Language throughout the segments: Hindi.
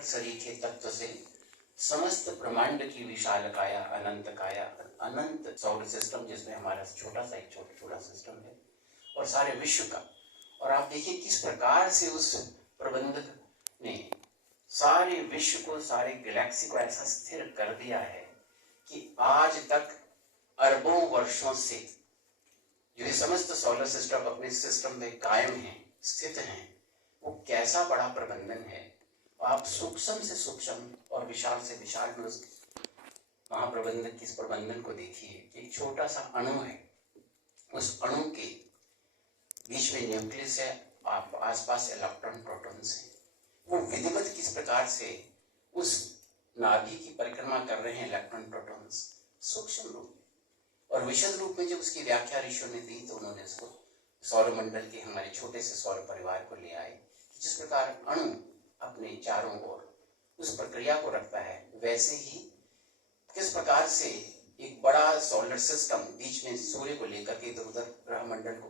प्रकट शरीर के तत्व से समस्त ब्रह्मांड की विशाल काया, अनंत सौर सिस्टम जिसमें हमारा छोटा सा एक छोटा सिस्टम है, और सारे विश्व का। और आप देखिए किस प्रकार से उस प्रबंधक ने सारे विश्व को, सारे गैलेक्सी को ऐसा स्थिर कर दिया है कि आज तक अरबों वर्षों से जो ये समस्त सोलर सिस्टम अपने सिस्टम में कायम है, स्थित हैं, वो कैसा बड़ा प्रबंधन है। आप सूक्ष्म से सूक्ष्म और विशाल से विशाल में उस महाप्रबंधक की इस प्रबंधन को देखिए। एक छोटा सा अणु है, उस अणु के बीच में न्यूक्लियस है, आप आसपास इलेक्ट्रॉन प्रोटॉन्स हैं। वो विधिवत किस प्रकार से उस नाभि की परिक्रमा कर रहे हैं इलेक्ट्रॉन प्रोटॉन्स सूक्ष्म रूप में। और विशद रूप में जब उसकी व्याख्या ऋषियों ने दी तो उन्होंने उसको सौर मंडल के हमारे छोटे से सौर परिवार को ले आए। जिस प्रकार अणु अपने चारों ओर उस प्रक्रिया को रखता है, वैसे ही किस प्रकार से एक बड़ा सोलर सिस्टम बीच में सूर्य को लेकर के इधर उधर ग्रह मंडल को,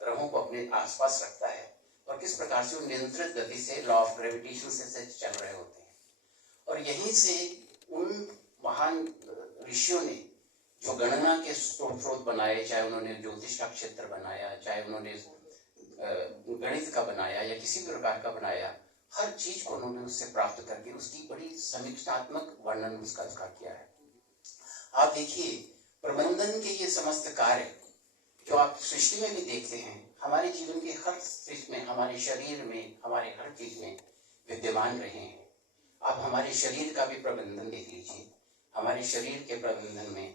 ग्रहों को अपने आसपास रखता है, और किस प्रकार से वो नियंत्रित गति से लॉ ऑफ ग्रेविटेशन से चल रहे होते हैं। और यहीं से उन महान ऋषियों ने जो गणना के स्रोत बनाए, चाहे उन्होंने ज्योतिष का क्षेत्र बनाया, चाहे उन्होंने गणित का बनाया या किसी भी प्रकार का बनाया, हर चीज को उन्होंने उससे प्राप्त करके उसकी बड़ी समीक्षात्मक वर्णन उसका किया है। आप देखिए प्रबंधन के ये समस्त कार्य जो आप सृष्टि में भी देखते हैं, हमारे जीवन के हर चीज में, हमारे शरीर में, हमारे हर चीज में विद्यमान रहे हैं। आप हमारे शरीर का भी प्रबंधन देख लीजिए। हमारे शरीर के प्रबंधन में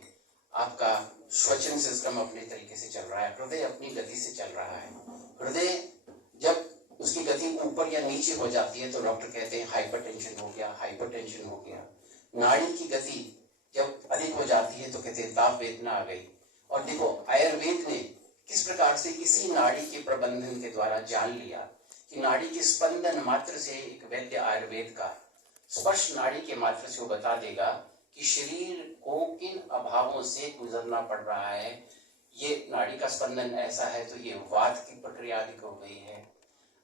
आपका श्वसन सिस्टम अपने तरीके से चल रहा है, हृदय अपनी गति से चल रहा है। हृदय जब उसकी गति ऊपर या नीचे हो जाती है तो डॉक्टर कहते हैं हाइपरटेंशन हो गया, हाइपरटेंशन हो गया। नाड़ी की गति जब अधिक हो जाती है तो कहते हैं ताप वेदना आ गई। और देखो आयुर्वेद ने किस प्रकार से इसी नाड़ी के प्रबंधन के द्वारा जान लिया कि नाड़ी के स्पंदन मात्र से, एक वैद्य आयुर्वेद का स्पर्श नाड़ी के मात्र से वो बता देगा कि शरीर को किन अभावों से गुजरना पड़ रहा है। ये नाड़ी का स्पंदन ऐसा है तो ये वात की प्रक्रिया अधिक हो गई है,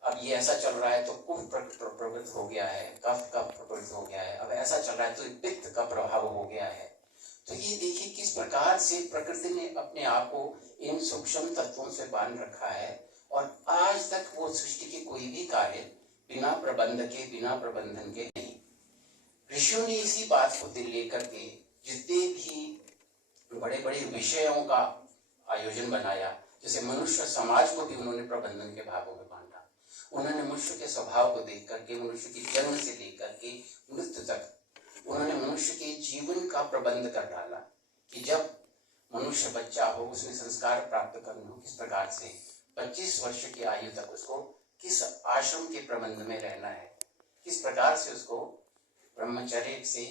अब ये ऐसा चल रहा है तो कुफ प्रवृत्त हो गया है, कफ का प्रवृत्त हो गया है, अब ऐसा चल रहा है तो पित्त का प्रभाव हो गया है। तो ये देखिए किस प्रकार से प्रकृति ने अपने आप को इन सूक्ष्म तत्वों से बांध रखा है। और आज तक वो सृष्टि के कोई भी कार्य बिना प्रबंध के, बिना प्रबंधन के नहीं। ऋषियों ने इसी बात को दिल लेकर के जितने भी बड़े बड़े विषयों का आयोजन बनाया, जैसे मनुष्य समाज को भी उन्होंने प्रबंधन के भागों में बांटा। उन्होंने मनुष्य के स्वभाव को देख करके, मनुष्य की जन्म से लेकर के मृत्यु तक उन्होंने मनुष्य के जीवन का प्रबंध कर डाला कि जब मनुष्य बच्चा हो, उसमें संस्कार प्राप्त करने हो, किस प्रकार से 25 वर्ष की आयु तक उसको किस आश्रम के प्रबंध में रहना है, किस प्रकार से उसको ब्रह्मचर्य से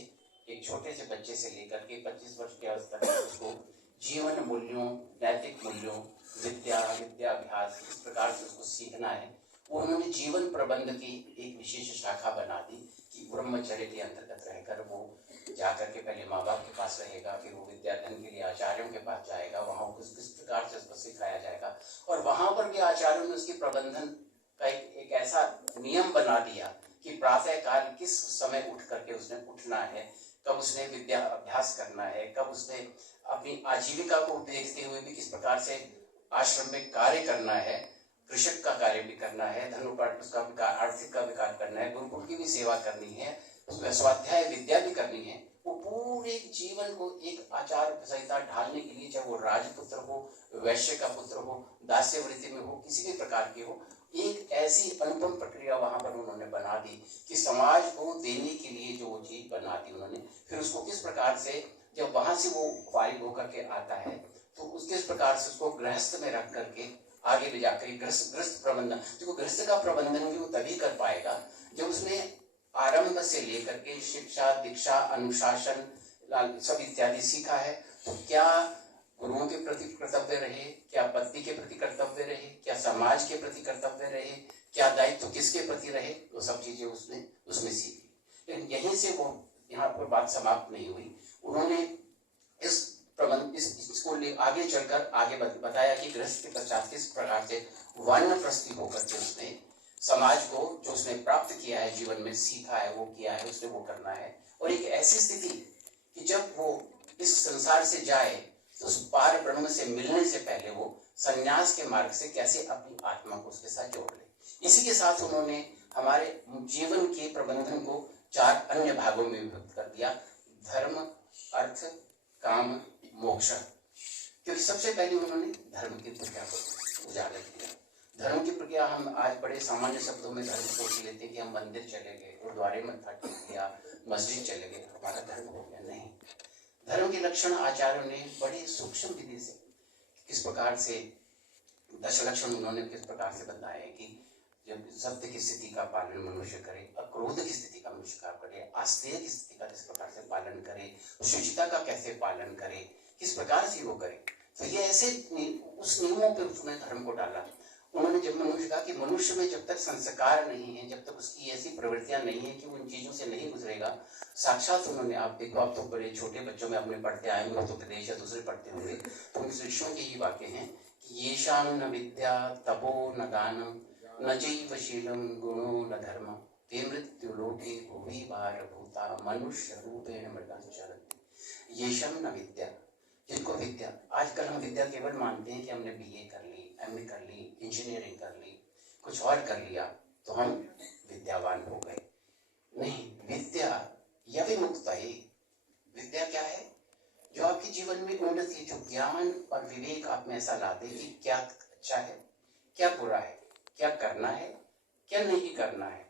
एक छोटे से बच्चे से लेकर के 25 वर्ष की अवस्था तक उसको जीवन मूल्यों, नैतिक मूल्यों, विद्याभ्यास किस प्रकार से उसको सीखना है। उन्होंने जीवन प्रबंध की एक विशेष शाखा बना दी कि ब्रह्मचर्य के अंतर्गत रहकर वो जाकर के पहले माँ बाप के पास रहेगा, फिर वो विद्याधन के लिए आचार्यों के पास जाएगा, वहाँ किस प्रकार से उसको सिखाया जाएगा। और वहाँ पर भी आचार्यों ने उसके प्रबंधन का एक ऐसा नियम बना दिया कि प्रातः काल किस समय उठ करके उसने उठना है, कब उसने विद्या अभ्यास करना है, कब उसने अपनी आजीविका को देखते हुए भी किस प्रकार से आश्रम में कार्य करना है, कृषक का कार्य भी करना है, धनुपाठ उसका विकार, आर्थिक का विकार करना है, गुरुकुल की भी सेवा करनी है, उसमें स्वाध्याय विद्या भी करनी है। वो पूरे जीवन को एक आचार संहिता ढालने के लिए, चाहे वो राजपुत्र हो, वैश्य का पुत्र हो, दास्य वृत्ति में हो, किसी भी प्रकार की हो, एक ऐसी अनुपम प्रक्रिया वहां पर उन्होंने बना दी कि समाज को देने के लिए जो वो चीज बना दी उन्होंने। फिर उसको किस प्रकार से जब वहां से वो फारिग होकर के आता है तो उस किस प्रकार से उसको गृहस्थ में रख करके आगे ले जाकर गृहस्थ प्रबंधन, देखो गृहस्थ का प्रबंधन भी वो तभी कर पाएगा जब उसने आरंभ से लेकर के शिक्षा, दीक्षा, अनुशासन सब इत्यादि सीखा है। तो क्या गुरुओं के प्रति कर्तव्य रहे, क्या पत्नी के प्रति कर्तव्य रहे, क्या समाज के प्रति कर्तव्य रहे, क्या दायित्व किसके प्रति रहे, वो सब चीजें उसमें सीखी। लेकिन यहीं से वो यहाँ पर बात समाप्त नहीं हुई। उन्होंने इसको आगे चलकर आगे बताया कि गृहस्थ के पश्चात किस प्रकार से वानप्रस्थी होकर के उसने समाज को जो उसने प्राप्त किया है, जीवन में सीखा है, वो किया है, उसने वो करना है। और एक ऐसी स्थिति कि जब वो इस संसार से जाए तो उस पार ब्रह्म से मिलने से पहले वो संन्यास के मार्ग से कैसे अपनी आत्मा को उसके साथ जोड़ ले। इसी के साथ उन्होंने हमारे जीवन के प्रबंधन को 4 अन्य भागों में विभक्त कर दिया, धर्म, अर्थ, काम, मोक्ष। क्योंकि सबसे पहले उन्होंने धर्म की प्रक्रिया को उजागर किया। धर्म की प्रक्रिया हम आज बड़े सामान्य शब्दों में धर्म सोच लेते हैं कि हम मंदिर चले गए, गुरुद्वारे मत्था टेक दिया, मस्जिद चले गए, हमारा धर्म हो गया। नहीं, धर्म के लक्षण आचार्यों ने बड़े सूक्ष्म विधि से किस प्रकार से 10 लक्षण उन्होंने किस प्रकार से बताए कि जब सत्य की स्थिति का पालन मनुष्य करे, अक्रोध की स्थिति का मनुष्य का करे, आस्तेय की स्थिति का किस प्रकार से पालन करे, शुचिता का कैसे पालन करे, किस प्रकार से वो करे। तो ये ऐसे उस नियमों पर उसने धर्म को डाला। उन्होंने जब मनुष्य कहा कि मनुष्य में जब तक संस्कार नहीं है, जब तक उसकी ऐसी प्रवृत्तियां नहीं है कि वो उन चीजों से नहीं गुजरेगा, साक्षात उन्होंने, आप देखो, आप तो बड़े छोटे बच्चों में अपने पढ़ते आए होंगे, तो प्रदेश या दूसरे पढ़ते होंगे, तो उन ऋषियों के ये वाक्य हैं कि येषां न विद्या तपो न दानम न चैव शीलम गुणो न धर्म ते मृत्युलोके भुवि भारभूता मनुष्य रूपेण मृगाचरन्ति। येषां न विद्या, जिनको विद्या, आजकल हम विद्या केवल मानते हैं कि हमने बीए कर ली, एमए कर ली, इंजीनियरिंग कर ली, कुछ और कर लिया तो हम विद्यावान हो गए। नहीं, विद्या यविमुक्ता ही। विद्या क्या है? जो आपके जीवन में उन्नति, जो ज्ञान और विवेक आप में ऐसा ला दे कि क्या अच्छा है, क्या बुरा है, क्या करना है, क्या नहीं करना है,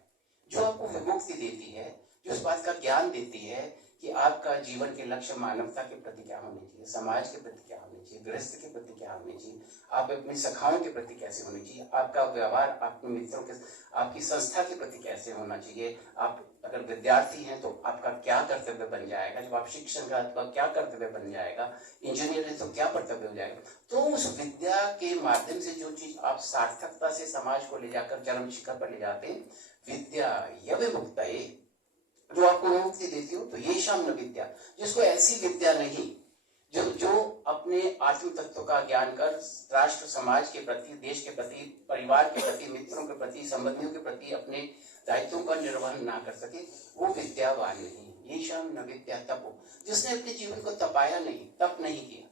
जो आपको विमुक्ति देती है, जो उस बात का ज्ञान देती है कि आपका जीवन के लक्ष्य मानवता के प्रति क्या होने चाहिए, समाज के प्रति क्या होने चाहिए, गृहस्थ के प्रति क्या होने चाहिए, आप अपनी सखाओं के प्रति कैसे होने चाहिए, आपका व्यवहार अपने मित्रों के, आपकी संस्था के प्रति कैसे होना चाहिए, आप अगर विद्यार्थी हैं तो आपका क्या कर्तव्य बन जाएगा, जब आप शिक्षण का आपका क्या कर्तव्य बन जाएगा, इंजीनियर है तो क्या कर्तव्य हो जाएगा। तो उस विद्या के माध्यम से जो चीज आप सार्थकता से समाज को ले जाकर चरम शिखर पर ले जाते हैं, विद्या यविमुक्ता, जो आपको मुक्ति देती हो। तो ये शाम विद्या, जिसको ऐसी विद्या नहीं, जो अपने आत्म तत्व का ज्ञान कर राष्ट्र समाज के प्रति, देश के प्रति, परिवार के प्रति, मित्रों के प्रति, संबंधियों के प्रति अपने दायित्वों का निर्वहन ना कर सके, वो विद्यावान नहीं। ये शाम न विद्या तपो, जिसने अपने जीवन को तपाया नहीं, तप नहीं किया,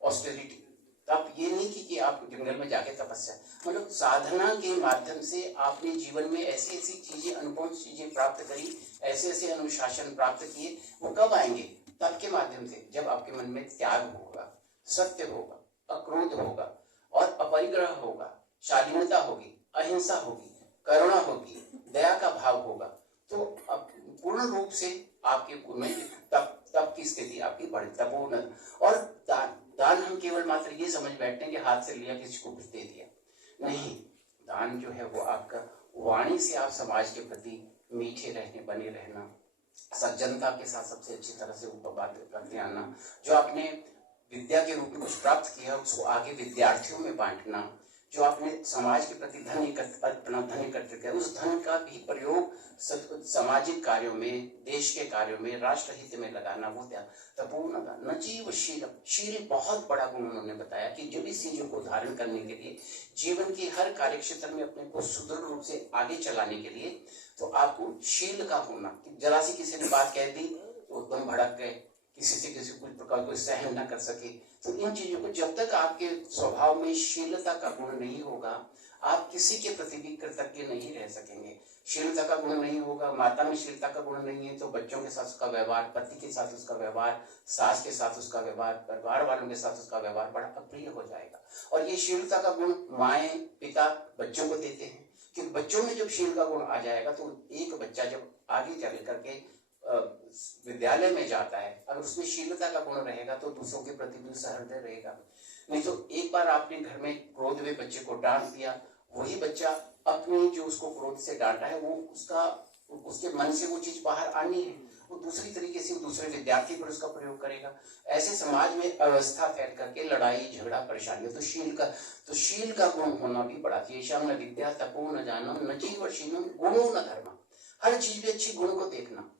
ऑस्टेरिटी, तप ये नहीं कि आप जंगल में जाके तपस्या, मतलब साधना के माध्यम से आपने जीवन में ऐसी ऐसी चीजें, अनुभव चीजें प्राप्त करी, ऐसे ऐसे अनुशासन प्राप्त किए। वो कब आएंगे? तप के माध्यम से, जब आपके मन में त्याग होगा, सत्य होगा, अक्रोध होगा और अपरिग्रह होगा, शालीनता होगी, अहिंसा होगी, करुणा होगी, दया का भाव होगा, तो पूर्ण रूप से आपके में तप की स्थिति आपकी बढ़, तपोन। और दान हम केवल मात्र ये समझ बैठते हैं कि हाथ से लिया, किसी को कुछ दे दिया, नहीं। दान जो है वो आपका वाणी से आप समाज के प्रति मीठे रहने, बने रहना, सज्जनता के साथ सबसे अच्छी तरह से ऊपर बात करते आना, जो आपने विद्या के रूप में कुछ प्राप्त किया उसको आगे विद्यार्थियों में बांटना, जो आपने समाज के प्रति धन एकत्र किया, उस धन का भी प्रयोग सामाजिक कार्यों में, देश के कार्यों में, राष्ट्र हित में लगाना, वो तपोन न जीव शील। शील बहुत बड़ा गुण उन्होंने बताया कि जब इस चीजों को धारण करने के लिए, जीवन के हर कार्य क्षेत्र में अपने को सुदृढ़ रूप से आगे चलाने के लिए, तो आपको शील का होना। जरा सी किसी ने बात कह दी तो एकदम भड़क गए, किसी से किसी कुछ प्रकार को सहन न कर सके। तो इन चीजों को, जब तक आपके स्वभाव में शीलता का गुण नहीं होगा, आप किसी के प्रति भी कृतज्ञ नहीं रह सकेंगे। शीलता का गुण नहीं होगा, माता में शीलता का गुण नहीं है तो बच्चों के साथ उसका व्यवहार, पति के साथ उसका व्यवहार, सास के साथ उसका व्यवहार, परिवार वालों के साथ उसका व्यवहार बड़ा अप्रिय हो जाएगा। और ये शीलता का गुण माएं, पिता बच्चों को देते हैं, कि बच्चों में जब शील का गुण आ जाएगा तो एक बच्चा जब आगे चल करके विद्यालय में जाता है, अगर उसमें शीलता का गुण रहेगा तो दूसरों के प्रति भी सहृदय रहेगा। नहीं तो एक बार आपने घर में क्रोध में बच्चे को डांट दिया, वही बच्चा अपनी जो उसको क्रोध से डांटा है, वो उसके मन से वो चीज बाहर आनी है, वो दूसरी तरीके से दूसरे विद्यार्थी पर उसका प्रयोग करेगा। ऐसे समाज में अवस्था फैल करके लड़ाई झगड़ा परेशानी, तो शील का गुण होना भी बड़ा चाहिए। शाम न विद्या तपो न जानम न जीव शीलम गुणो न धर्म। हर चीज में अच्छी गुण को देखना,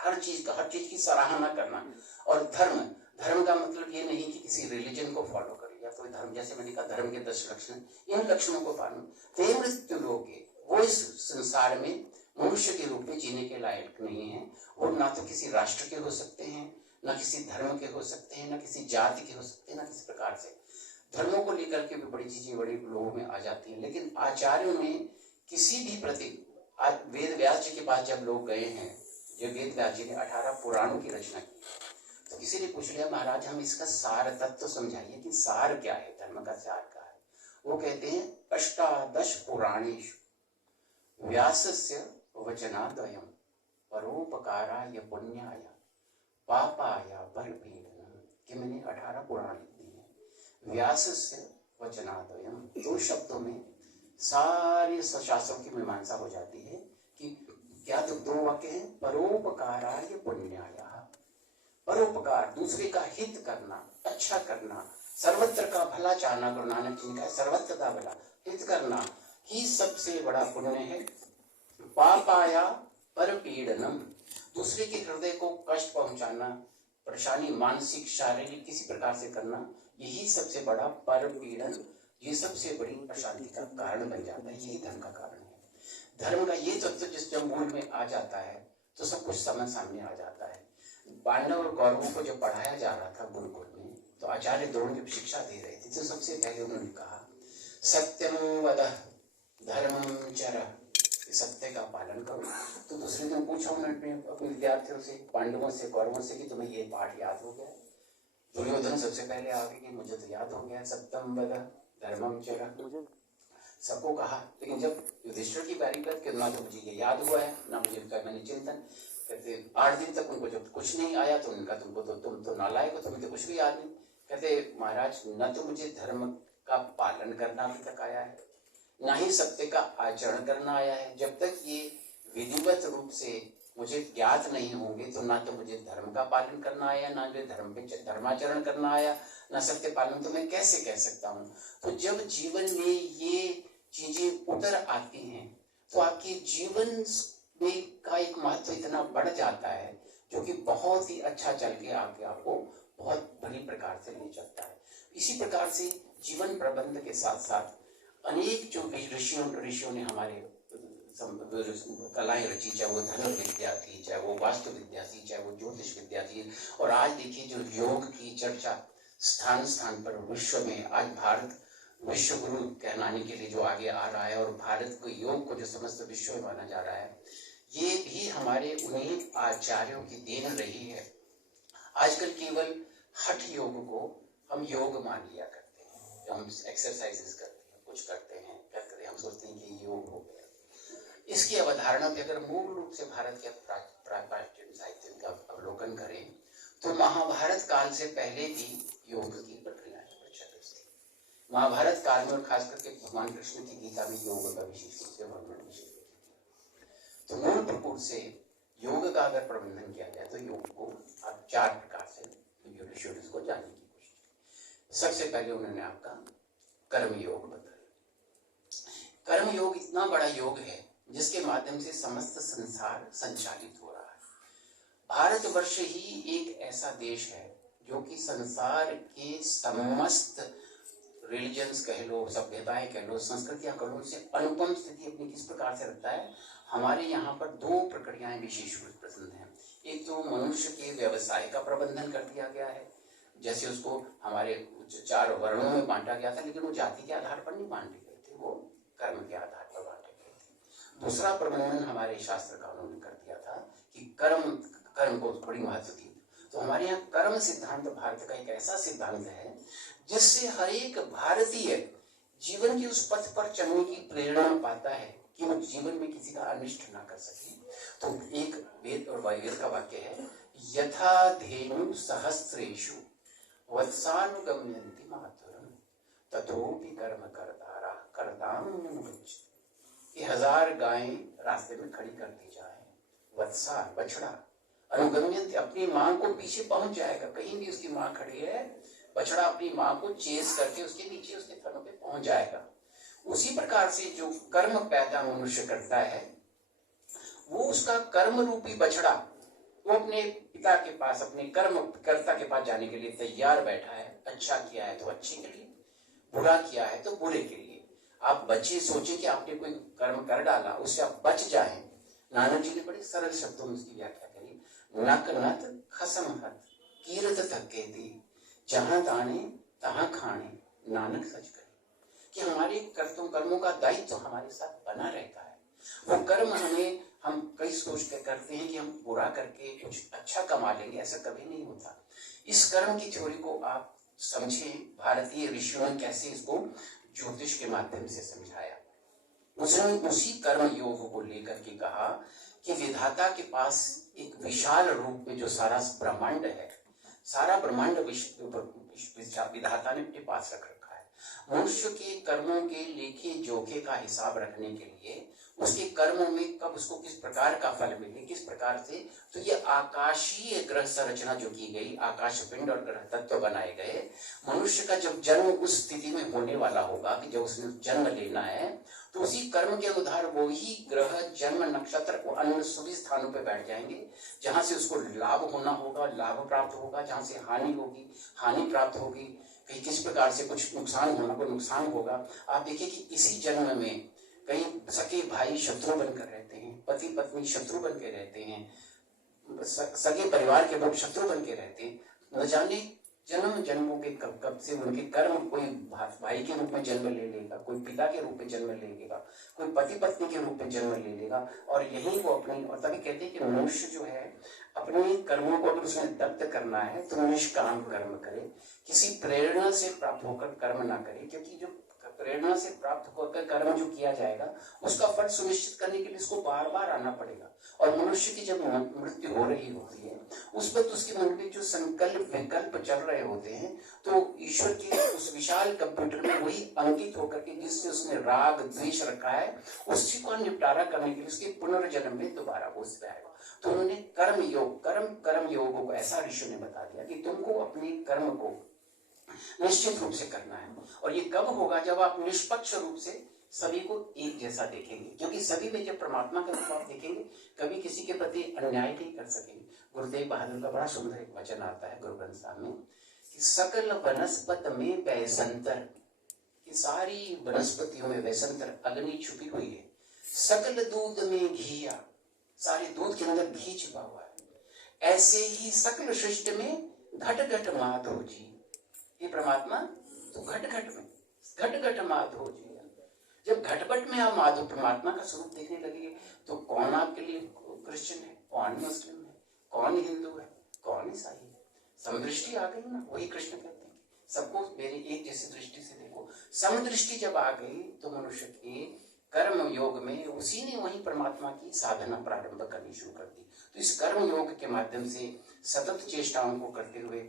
हर चीज की सराहना करना। और धर्म का मतलब ये नहीं कि किसी रिलीजन को फॉलो कर लिया, तो धर्म, जैसे मैंने कहा धर्म के 10 लक्षण, इन लक्षणों को पालन। ते मृत्यु लोके, वो इस संसार में मनुष्य के रूप में जीने के लायक नहीं है। वो ना तो किसी राष्ट्र के हो सकते हैं, ना किसी धर्म के हो सकते हैं, ना किसी जाति के हो सकते हैं, ना किसी प्रकार से। धर्मों को लेकर के भी बड़ी चीजें बड़ी लोगों में आ जाती हैं, लेकिन आचार्यों ने किसी भी प्रति, वेद व्यास जी के पास जब लोग गए हैं, जब वेद व्यास जी ने 18 पुराणों की रचना की, तो किसी ने पूछ लिया महाराज हम इसका सार तत्व समझाइए कि सार क्या है, धर्म का सार क्या है। वो कहते हैं अष्टादश पुराणेषु व्यासस्य वचनाद्वयम् परोपकाराय पुण्याय पापाय परपीडनम्। कि मैंने 18 पुराण लिख दिए हैं। व्यासस्य वचनाद्वयम्, 2 शब्दों में सारे शास्त्रों की मीमांसा हो जाती है कि क्या तो 2 वाक्य हैं, परोपकाराय पुण्याय। परोपकार, दूसरे का हित करना, अच्छा करना, सर्वत्र का भला चाहना। गुरु नानक जी ने कहा सर्वत्र का भला हित करना ही सबसे बड़ा पुण्य है। पापाया परपीडनम, दूसरे के हृदय को कष्ट पहुंचाना, परेशानी मानसिक शारीरिक किसी प्रकार से करना, यही सबसे बड़ा परपीड़न, ये सबसे बड़ी अशांति का कारण बन जाता है। यही धर्म का कारण है। धर्म का ये तत्व जिस जब मूल में आ जाता है तो सब कुछ समझ सामने आ जाता है। पांडव और कौरवों को जब पढ़ाया जा रहा था गुरुकुल में, तो आचार्य द्रोण जब शिक्षा दे रहे थे तो सबसे पहले उन्होंने कहा सत्यम वद धर्मम चर, सत्य का पालन करो। तो दूसरे दिन पूछा उन्होंने अपने विद्यार्थियों से, पांडवों से, कौरवों से कि तुम्हें ये पाठ याद हो गया? दुर्योधन सबसे पहले आगे कि मुझे तो याद हो गया सत्यम वद धर्मम चर, सबको कहा। लेकिन जब युधिष्ठिर की बारी पर कि ना तो मुझे ये याद हुआ है ना मुझे मैंने चिंतन, कहते 8 दिन तक उनको जब कुछ नहीं आया तो उनका तुमको तो तुम तो नालायक हो, तुम्हें तो कुछ भी याद नहीं। कहते महाराज न तो मुझे धर्म का पालन करना अभी तक आया है, ना ही सत्य का आचरण करना आया है। जब तक ये विधिवत रूप से मुझे ज्ञात नहीं होंगे तो ना तो मुझे धर्म का पालन करना आया, ना मुझे धर्म पे धर्माचरण करना आया, ना सत्य पालन तो मैं कैसे कह सकता हूँ। तो जब जीवन में ये चीजें उतर आती हैं तो आपके जीवन में का एक महत्व इतना बढ़ जाता है जो कि बहुत ही अच्छा चल के आगे आपको बहुत बड़ी प्रकार से ले जाता है। इसी प्रकार से जीवन प्रबंध के साथ साथ अनेक जो ऋषियों ने हमारे कलाएं रची, चाहे वो धर्म विद्या थी, चाहे वो वास्तु विद्या थी, चाहे वो ज्योतिष विद्या थी। और आज देखिए जो योग की चर्चा स्थान स्थान पर विश्व में, आज भारत विश्व गुरु कहलाने के लिए जो आगे आ रहा है और भारत को योग को जो समस्त विश्व में माना जा रहा है, ये भी हमारे उन्हीं आचार्यों की देन रही है। आजकल केवल हठ योग को हम योग मान लिया करते हैं, हम एक्सरसाइजेस करते हैं, कुछ करते हैं, हम सोचते हैं कि योग हो गया। इसकी अवधारणा पे अगर मूल रूप से भारत के प्राचीन साहित्य का अवलोकन करें तो महाभारत काल से पहले भी योग की प्रक्रियाएं प्रचलित थी। महाभारत काल में और खास करके भगवान कृष्ण की गीता में योग का विशेष रूप से वर्णन है। तो मूल प्रकृति से योग का अगर प्रबंधन किया जाए तो योग को आप 4 प्रकार से को जानने की कोशिश। सबसे पहले उन्होंने आपका कर्म योग बताया। कर्म योग इतना बड़ा योग है जिसके माध्यम से समस्त संसार संचालित हो रहा है। भारतवर्ष ही एक ऐसा देश है जो कि संसार के समस्त रिलीजन्स कह लो, सभ्यताएं कह लो, संस्कृतियां कह लो, उनसे अनुपम स्थिति अपनी किस प्रकार से रखता है। हमारे यहाँ पर 2 प्रक्रियाएं विशेष रूप से पसंद हैं। एक तो मनुष्य के व्यवसाय का प्रबंधन कर दिया गया है, जैसे उसको हमारे 4 वर्णों में बांटा गया था, लेकिन वो जाति के आधार पर नहीं बांटे गए थे, वो कर्म के आधार पर बांटे गए थे। दूसरा प्रबंधन हमारे शास्त्र का उन्होंने कर दिया था कि कर्म को बड़ी महत्व दी। तो हमारे यहाँ कर्म सिद्धांत भारत का एक ऐसा सिद्धांत है जिससे हर एक भारतीय जीवन की उस पथ पर चलने की प्रेरणा पाता है कि वो जीवन में किसी का अनिष्ट ना कर सके। तो एक वेद और वायुवेद का वाक्य है यथा धेनु सहस्रेषु वत्सानुगम्यन्ति मातरम तथोपि कर्म कर्तारा कर्ताम अनुगच्छति। ये 1000 गायें रास्ते में खड़ी कर दी जाए, वत्सा बछड़ा, अनुगम्यन्ति अपनी मां को पीछे पहुंच जाएगा, कहीं भी उसकी मां खड़ी है, बछड़ा अपनी मां को चेस करके उसके नीचे उसके थनों पे पहुंच जाएगा। उसी प्रकार से जो कर्म पैदा मनुष्य करता है वो उसका कर्म रूपी बछड़ा वो अपने पिता के पास, अपने कर्म कर्ता के पास जाने के लिए तैयार बैठा है। अच्छा किया है तो अच्छे के लिए, बुरा किया है तो बुरे के लिए। आप बच्चे सोचे कि आपने कोई कर्म कर डाला, उससे आप बच जाएं। नानक जी ने बड़े सरल शब्दों में उसकी व्याख्या करी। नक नत खसम हत कीरत थके दी, जहां दाने तहां खाने, नानक सच करे। कि हमारे कर्मों का दायित्व तो हमारे साथ बना रहता है। वो कर्म हमें, हम कई सोच के करते हैं कि हम बुरा करके कुछ अच्छा कमा लेंगे, ऐसा कभी नहीं होता। इस कर्म की थ्योरी को आप समझें, भारतीय ऋषियों ने कैसे इसको ज्योतिष के माध्यम से समझाया। उसने उसी कर्म योग को लेकर के कहा कि विधाता के पास एक विशाल रूप में जो सारा ब्रह्मांड है, सारा ब्रह्मांड विधाता ने अपने पास रख रखा है। मनुष्य के कर्मों के लेखे जोखे का हिसाब रखने के लिए, उसके कर्मों में कब उसको किस प्रकार का फल मिले, किस प्रकार से, तो ये आकाशीय ग्रह संरचना जो की गई, आकाश पिंड और ग्रह तत्व बनाए गए। मनुष्य का जब जन्म उस स्थिति में होने वाला होगा कि जब उसने जन्म लेना है, तो उसी कर्म के अनुसार वो ही ग्रह जन्म नक्षत्र और अन्य सभी स्थानों पर बैठ जाएंगे, जहां से उसको लाभ होना होगा, लाभ प्राप्त होगा, जहां से हानि होगी, हानि प्राप्त होगी, कहीं किस प्रकार से कुछ नुकसान होना को नुकसान होगा। आप देखिए कि इसी जन्म में कई सके भाई शत्रु बनकर रहते हैं, पति पत्नी शत्रु बन के रहते हैं, सगे परिवार के लोग शत्रु बन के रहते हैं। न जाने जन्म जन्मों के कब से उनके कर्म, कोई भाई के रूप में जन्म ले लेगा, कोई पिता के रूप में जन्म ले लेगा, कोई पति पत्नी के रूप में जन्म ले लेगा, और यही वो अपनी, और तभी कहते हैं कि मनुष्य जो है अपने कर्मों को अगर उसने दग्ध करना है तो निष्काम कर्म करे, किसी प्रेरणा से प्राप्त होकर कर्म ना करे, क्योंकि जो प्रेरणा से प्राप्त होकर कर्म जो किया जाएगा उसका फल सुनिश्चित करने के लिए इसको बार बार आना पड़ेगा। और मनुष्य की जब मृत्यु हो रही होती है, उस वक्त उसके मन में जो संकल्प विकल्प चल रहे होते हैं, तो ईश्वर के उस विशाल कंप्यूटर में वही अंकित होकर के जिससे उसने राग द्वेष रखा है, उसी को निपटारा करने के लिए उसके पुनर्जन्म में दोबारा वो आएगा। तो उन्होंने कर्म योग को ऐसा ऋषि ने बता दिया कि तुमको अपने कर्म को निश्चित रूप से करना है। और ये कब होगा? जब आप निष्पक्ष रूप से सभी को एक जैसा देखेंगे, क्योंकि सभी में जब परमात्मा का रूप आप देखेंगे, कभी किसी के प्रति अन्याय नहीं कर सकेंगे। गुरुदेव बहादुर का बड़ा सुंदर एक वचन आता है गुरु ग्रंथ साहब में कि सकल वनस्पत में वैसंतर, कि सारी वनस्पतियों में वैसंतर अग्नि छुपी हुई है। सकल दूध में घिया, सारे दूध के अंदर घी छुपा हुआ है। ऐसे ही सकल सृष्टि में घट घट माधो जी, ये परमात्मा तो घट घट माधो जी। जब घटपट में आप माधव परमात्मा का स्वरूप देखने लगेंगे, तो कौन आपके लिए क्रिश्चियन है, कौन मुस्लिम है, कौन हिंदू है, कौन ईसाई है, समदृष्टि आ गई ना। वही कृष्ण कहते हैं सबको मेरी एक जैसी दृष्टि से देखो। समदृष्टि जब आ गई तो मनुष्य के कर्म योग में उसी ने वही परमात्मा की साधना प्रारंभ करनी शुरू कर दी। तो इस कर्म योग के माध्यम से सतत चेष्टाओं को करते हुए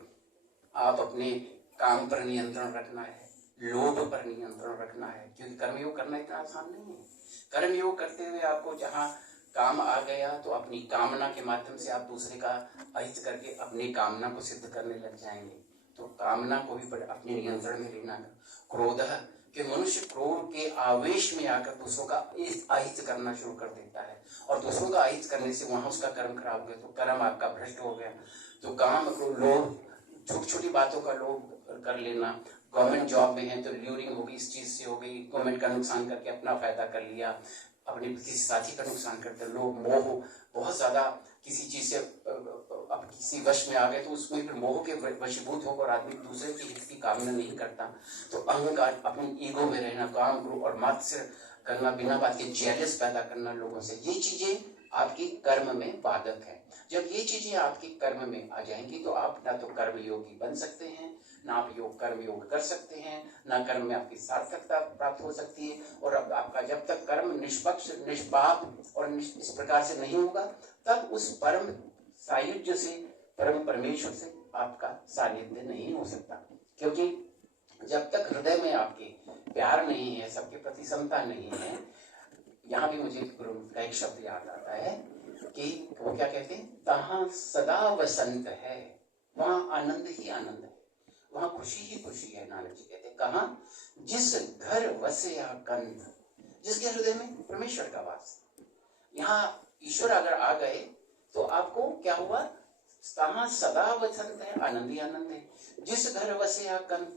आप अपने काम पर नियंत्रण रखना है, लोभ पर नियंत्रण रखना है, क्योंकि कर्मयोग करना इतना आसान नहीं है। कर्मयोग करते हुए आपको जहाँ काम आ गया तो अपनी कामना के माध्यम से आप दूसरे का अहित करके अपनी कामना को सिद्ध करने लग जाएंगे। तो कामना को भी अपने नियंत्रण में लेना। क्रोध, कि मनुष्य क्रोध के आवेश में आकर दूसरों का अहित करना शुरू कर देता है, और दूसरों का अहित करने से वहां उसका कर्म खराब हो गया, तो कर्म आपका भ्रष्ट हो गया। तो काम को लोभ, छोटी छोटी बातों का लोभ कर लेना, गवर्नमेंट जॉब में है तो ल्यूरिंग होगी, इस चीज से हो गई, गवर्नमेंट का नुकसान करके अपना फायदा कर लिया, अपने किसी साथी का नुकसान करते, लोग मोह बहुत ज्यादा किसी चीज से अब किसी वश में आ गए तो उसमें फिर मोह के वशीभूत होकर आदमी दूसरे की हित की कामना नहीं करता। तो अहंकार, अपनी ईगो में रहना, काम क्रोध और मात्सर्य करना, बिना बात के जेलस पैदा करना लोगों से, ये चीजें आपकी कर्म में बाधक है। जब ये चीजें आपकी कर्म में आ जाएंगी तो आप ना तो कर्म योगी बन सकते हैं, ना आप कर्म योग कर सकते हैं, ना कर्म में आपकी सार्थकता प्राप्त हो सकती है। और अब आपका जब तक कर्म निष्पक्ष, निष्पाप और इस प्रकार से नहीं होगा, तब उस परम सायुज्य से, परम परमेश्वर से आपका सानिध्य नहीं हो सकता। क्योंकि जब तक हृदय में आपके प्यार नहीं है, सबके प्रति समता नहीं है। यहाँ भी मुझे गुरु का एक शब्द याद आता है कि वो क्या कहते हैं, तहां सदा वसंत है, वहां आनंद ही आनंद है, वहां खुशी ही खुशी है। नानक जी कहते हैं, कहा जिस घर वसया कंठ, जिसके हृदय में परमेश्वर का वास। यहाँ ईश्वर अगर आ गए तो आपको क्या हुआ, तहां सदा वसंत है, आनंद ही आनंद है। जिस घर वसया कंठ,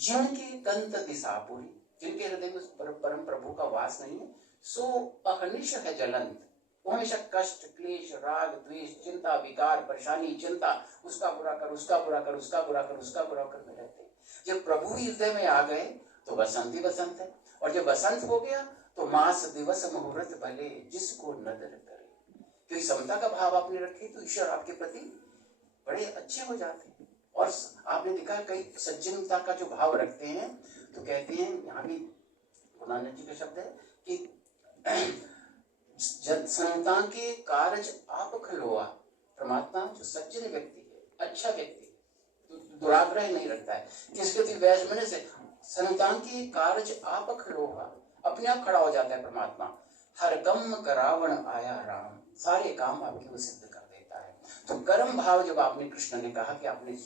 जिनके कंठ दिशापुरी, जिनके हृदय में परम प्रभु का वास नहीं है, सो अहर्निश है जलंत। वो हमेशा कष्ट, क्लेश, राग, द्वेष, चिंता, विकार, परेशानी, चिंता, उसका बुरा कर, उसका बुरा कर, उसका बुरा कर, उसका बुरा कर में रहते हैं। जब प्रभु हृदय में आ गए तो बसंत ही बसंत है, और जब बसंत हो गया तो मास दिवस मुहूर्त भले जिसको नदर करे। क्योंकि समता का भाव आपने रखे तो ईश्वर आपके प्रति बड़े अच्छे हो जाते हैं। और आपने देखा कई सज्जनता का जो भाव रखते हैं तो कहते हैं, यहाँ भी गुरु नानक जी का शब्द है कि संता के कार्य आप खलोआ। परमात्मा जो सज्जन व्यक्ति है, अच्छा व्यक्ति है, दुराग्रह नहीं रखता है किसके प्रति, वैश्य मनुष्य से। संतान के कार्य आप खलोआ, अपने आप खड़ा हो जाता है परमात्मा। हर कम करावण आया राम, सारे काम आपके वो सिद्ध कर देता है। तो कर्म भाव जब आपने, कृष्ण ने कहा कि आपने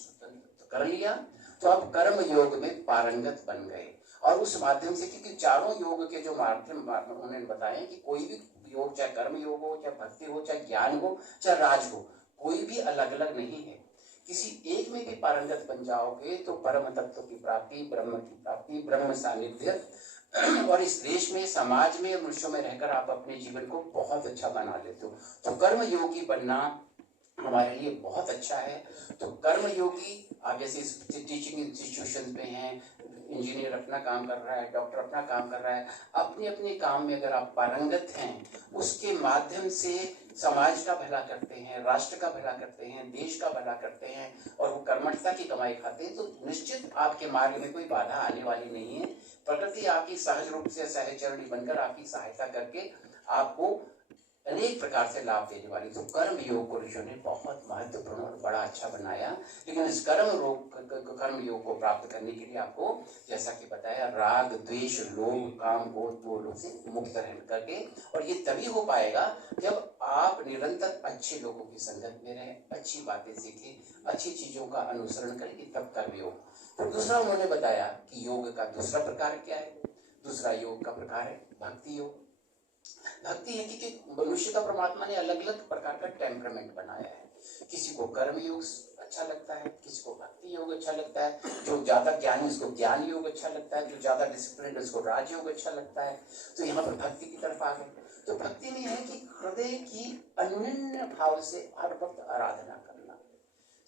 कर लिया तो आप कर्म योग में पारंगत बन गए। और उस माध्यम से, क्योंकि चारों योग के जो माध्यम उन्होंने बताए कि कोई भी योग, चाहे कर्म योग हो, चाहे भक्ति हो, चाहे ज्ञान हो, चाहे राज हो, कोई भी अलग अलग नहीं है। किसी एक में भी पारंगत बन जाओगे तो परम तत्व की प्राप्ति, ब्रह्म की प्राप्ति, ब्रह्म सानिध्य, और इस देश में, समाज में, मनुष्यों में रहकर आप अपने जीवन को बहुत अच्छा बना लेते हो। तो कर्म योगी बनना हमारे लिए बहुत अच्छा है। तो कर्म योगी, आप जैसे टीचिंग इंस्टीट्यूशन में हैं, इंजीनियर अपना काम कर रहा है, डॉक्टर अपना काम कर रहा है, अपने अपने काम में अगर आप पारंगत हैं, उसके माध्यम से समाज का भला करते हैं, राष्ट्र का भला करते हैं, देश का भला करते हैं, और वो कर्मठता की कमाई खाते हैं, तो निश्चित आपके मार्ग में कोई बाधा आने वाली नहीं है। प्रकृति आपकी सहज रूप से सहचरणी बनकर आपकी सहायता करके आपको अनेक प्रकार से लाभ देने वाली। तो कर्म योग को ऋषियों ने बहुत महत्वपूर्ण और बड़ा अच्छा बनाया। लेकिन इस कर्म योग को प्राप्त करने के लिए आपको, जैसा कि बताया, राग, द्वेष, लोभ, काम, क्रोध, बोलों से मुक्त रह करके, और ये तभी हो पाएगा जब आप निरंतर अच्छे लोगों की संगत में रहें, अच्छी बातें सीखें, अच्छी चीजों का अनुसरण करें, तब कर्म योग। तो दूसरा उन्होंने बताया कि योग का दूसरा प्रकार क्या है। दूसरा योग का प्रकार है भक्ति योग। भक्ति है कि मनुष्य का परमात्मा ने अलग अलग प्रकार का टेम्परामेंट बनाया है। किसी को कर्म योग अच्छा लगता है, किसी को भक्ति योग अच्छा लगता है, जो ज्यादा ज्ञानी उसको ज्ञान योग अच्छा लगता है, जो ज्यादा डिसिप्लिन उसको राज योग अच्छा लगता है। तो यहाँ पर भक्ति की तरफ आ गए। तो भक्ति में है कि हृदय की अनन्य भाव से हर वक्त आराधना करना।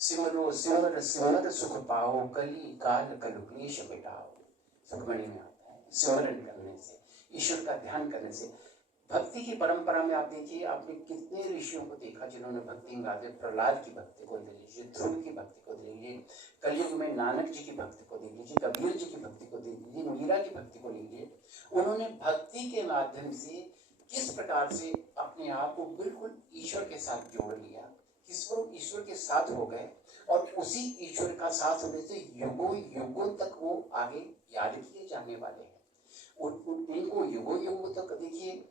सिमरो सिमर सिमर सुख पाओ, कली काल कलु क्लेश मिटाओ। सुखमणि में आता है, सिमरन करने से, ईश्वर का ध्यान करने से। भक्ति की परंपरा में आप देखिए, आपने कितने ऋषियों को देखा जिन्होंने भक्ति में गाते। प्रहलाद की भक्ति को ले लीजिए, ध्रुव की भक्ति को ले लीजिए, कलयुग में नानक जी की भक्ति को देख लीजिए, कबीर जी की भक्ति को देख लीजिए, मीरा की भक्ति को लीजिए। उन्होंने भक्ति के माध्यम से किस प्रकार से अपने आप को बिल्कुल ईश्वर के साथ जोड़ लिया, किस ईश्वर के साथ हो गए, और उसी ईश्वर का साथ होने से युगों युगों तक वो आगे याद किए जाने वाले हैं। इनको युगों युगों तक देखिए,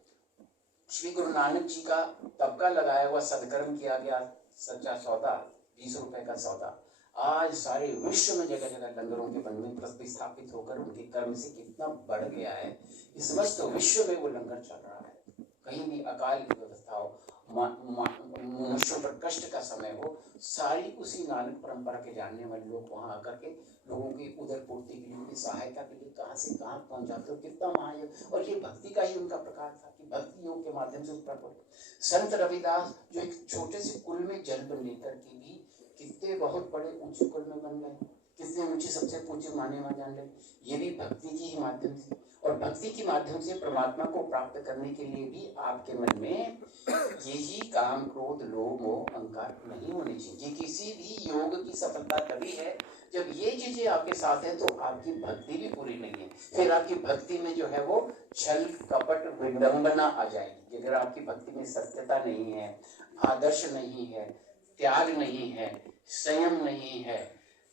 श्री गुरु नानक जी का तबका लगाया हुआ सदकर्म किया गया सच्चा सौदा, 20 रुपए का सौदा, आज सारे विश्व में जगह जगह लंगरों के बन में प्रतिस्थापित होकर उनके कर्म से कितना बढ़ गया है। इस समस्त विश्व में वो लंगर चल रहा है। कहीं भी अकाल की व्यवस्था हो, मनुष्यों पर कष्ट का समय हो, सारी उसी नानक परंपरा के जानने वाले लोग वहां आकर के लोगों की उदर पूर्ति के लिए, उनकी सहायता के लिए कहां से कहां पहुंच जाते हो। कितना महायोग, और ये भक्ति का ही उनका प्रकार था कि भक्ति योग के माध्यम से संत रविदास जो एक छोटे से कुल में जन्म लेकर के भी कितने बहुत बड़े ऊंचे कुल में बन गए, कितने ऊंचे सबसे पूज्य माने जान गए, ये भी भक्ति की ही माध्यम से। और भक्ति के माध्यम से परमात्मा को प्राप्त करने के लिए भी आपके मन में यही काम, क्रोध, लोभ, मोह, अहंकार नहीं होने चाहिए। किसी भी योग की सफलता तभी है जब ये चीजें आपके साथ है, तो आपकी भक्ति भी पूरी नहीं है। फिर आपकी भक्ति में जो है वो छल, कपट, विडंबना आ जाएगी। अगर आपकी भक्ति में सत्यता नहीं है, आदर्श नहीं है, त्याग नहीं है, संयम नहीं है,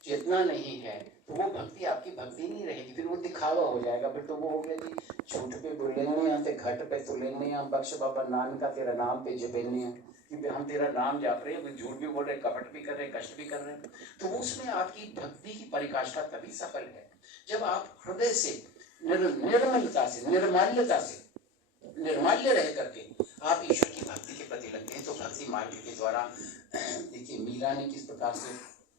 चेतना नहीं है, तो वो भक्ति आपकी भक्ति नहीं रहेगी। फिर वो दिखावा हो जाएगा। फिर तो वो हो गया जी, झूठ पे बोलेंगे यहाँ, घट पे तुलेंगे यहाँ, बख्श बाबा नान का तेरा नाम पे जपेंगे यहाँ, कि हम तेरा नाम जाप रहे हैं, झूठ भी बोल रहे, कपट भी कर रहे, कष्ट भी कर रहे हैं। तो उसमें आपकी भक्ति की परिकाष्ठा तभी सफल है जब आप हृदय से निर्मलता से, निर्माल्य रह करके आप ईश्वर की भक्ति के प्रति लगते हैं। तो भक्ति मार्ग के द्वारा देखिए मीरा ने किस प्रकार से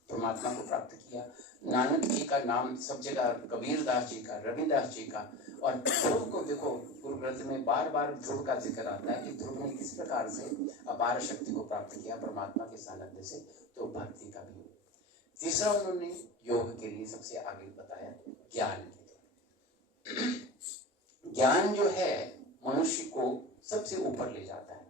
परमात्मा को प्राप्त किया। नानक जी का नाम सब जगह, कबीरदास जी का, रविदास जी का, और ध्रुव को देखो, गुरु ग्रंथ में बार बार ध्रुव का जिक्र आता है कि ध्रुव ने किस प्रकार से अपार शक्ति को प्राप्त किया परमात्मा के सानिध्य से, तो भक्ति का भी। तीसरा उन्होंने योग के लिए सबसे आगे बताया ज्ञान की। ज्ञान जो है मनुष्य को सबसे ऊपर ले जाता है।